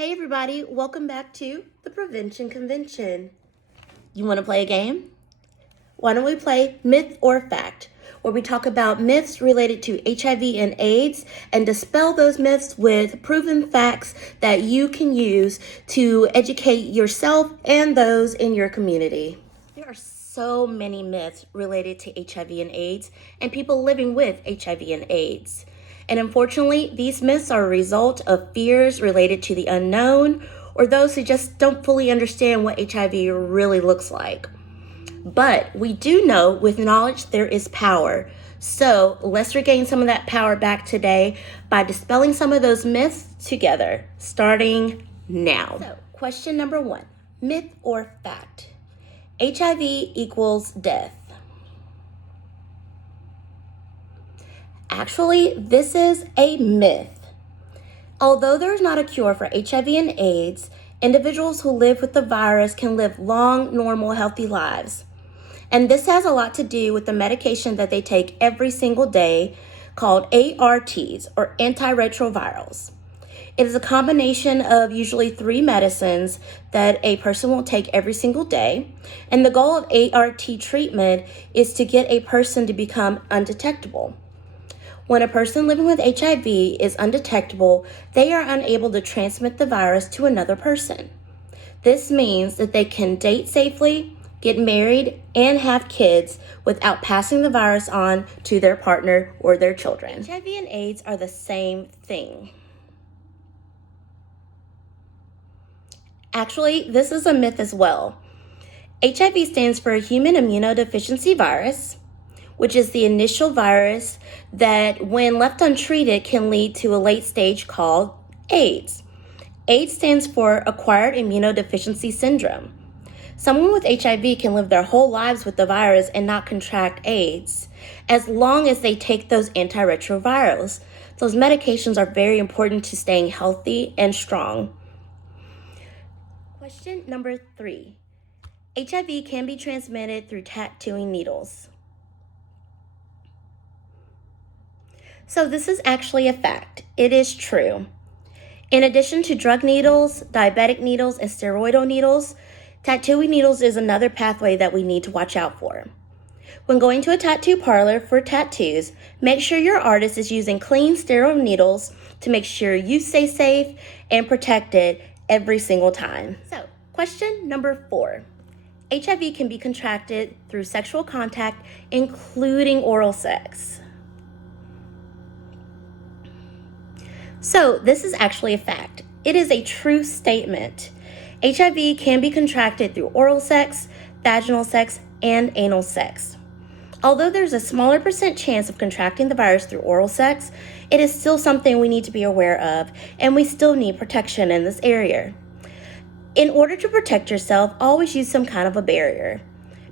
Hey everybody, welcome back to the Prevention Convention. You want to play a game? Why don't we play Myth or Fact, where we talk about myths related to HIV and AIDS and dispel those myths with proven facts that you can use to educate yourself and those in your community. There are so many myths related to HIV and AIDS and people living with HIV and AIDS. And unfortunately, these myths are a result of fears related to the unknown or those who just don't fully understand what HIV really looks like. But we do know with knowledge there is power. So let's regain some of that power back today by dispelling some of those myths together, starting now. So, question number 1, myth or fact? HIV equals death. Actually, this is a myth. Although there is not a cure for HIV and AIDS, individuals who live with the virus can live long, normal, healthy lives. And this has a lot to do with the medication that they take every single day called ARTs, or antiretrovirals. It is a combination of usually 3 medicines that a person will take every single day. And the goal of ART treatment is to get a person to become undetectable. When a person living with HIV is undetectable, they are unable to transmit the virus to another person. This means that they can date safely, get married, and have kids without passing the virus on to their partner or their children. HIV and AIDS are the same thing. Actually, this is a myth as well. HIV stands for human immunodeficiency virus, which is the initial virus that, when left untreated, can lead to a late stage called AIDS. AIDS stands for acquired immunodeficiency syndrome. Someone with HIV can live their whole lives with the virus and not contract AIDS, as long as they take those antiretrovirals. Those medications are very important to staying healthy and strong. Question number 3. HIV can be transmitted through tattooing needles. So this is actually a fact. It is true. In addition to drug needles, diabetic needles, and steroidal needles, tattooing needles is another pathway that we need to watch out for. When going to a tattoo parlor for tattoos, make sure your artist is using clean, sterile needles to make sure you stay safe and protected every single time. So, question number 4. HIV can be contracted through sexual contact, including oral sex. So this is actually a fact. It is a true statement. HIV can be contracted through oral sex, vaginal sex, and anal sex. Although there's a smaller % chance of contracting the virus through oral sex, it is still something we need to be aware of, and we still need protection in this area. In order to protect yourself, always use some kind of a barrier.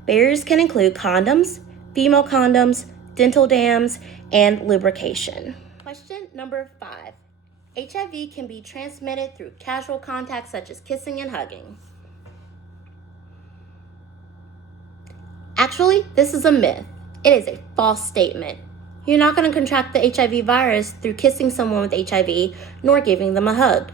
Barriers can include condoms, female condoms, dental dams, and lubrication. Question number 5. HIV can be transmitted through casual contact such as kissing and hugging. Actually, this is a myth. It is a false statement. You're not going to contract the HIV virus through kissing someone with HIV nor giving them a hug.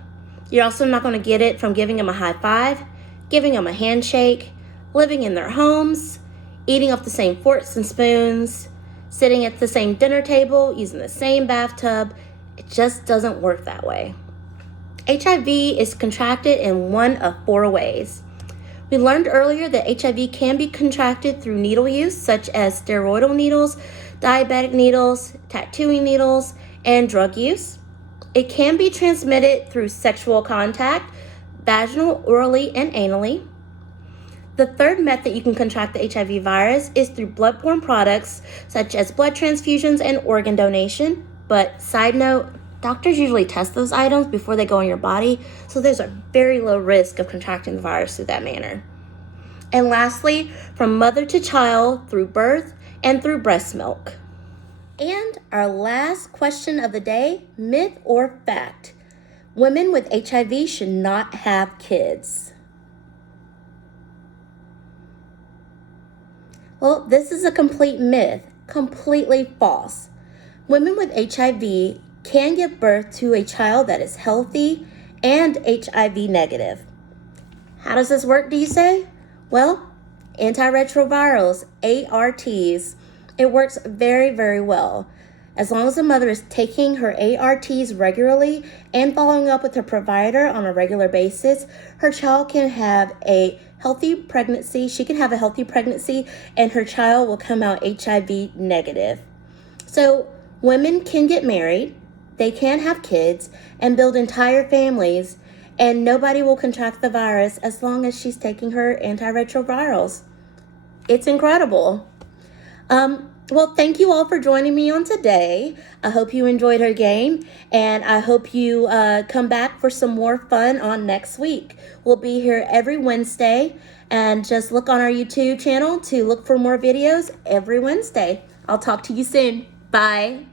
You're also not going to get it from giving them a high five, giving them a handshake, living in their homes, eating off the same forks and spoons, sitting at the same dinner table, using the same bathtub. It just doesn't work that way. HIV is contracted in one of 4 ways. We learned earlier that HIV can be contracted through needle use, such as steroidal needles, diabetic needles, tattooing needles, and drug use. It can be transmitted through sexual contact, vaginal, orally, and anally. The third method you can contract the HIV virus is through bloodborne products, such as blood transfusions and organ donation. But side note, doctors usually test those items before they go in your body, so there's a very low risk of contracting the virus through that manner. And lastly, from mother to child through birth and through breast milk. And our last question of the day, myth or fact? Women with HIV should not have kids. Well, this is a complete myth, completely false. Women with HIV can give birth to a child that is healthy and HIV negative. How does this work, do you say? Well, antiretrovirals, ARTs, it works very, very well. As long as the mother is taking her ARTs regularly and following up with her provider on a regular basis, her child can have a healthy pregnancy. She can have a healthy pregnancy and her child will come out HIV negative. So women can get married, they can have kids and build entire families, and nobody will contract the virus as long as she's taking her antiretrovirals. It's incredible. Well, thank you all for joining me on today. I hope you enjoyed our game, and I hope you come back for some more fun on next week. We'll be here every Wednesday, and just look on our YouTube channel to look for more videos every Wednesday. I'll talk to you soon. Bye.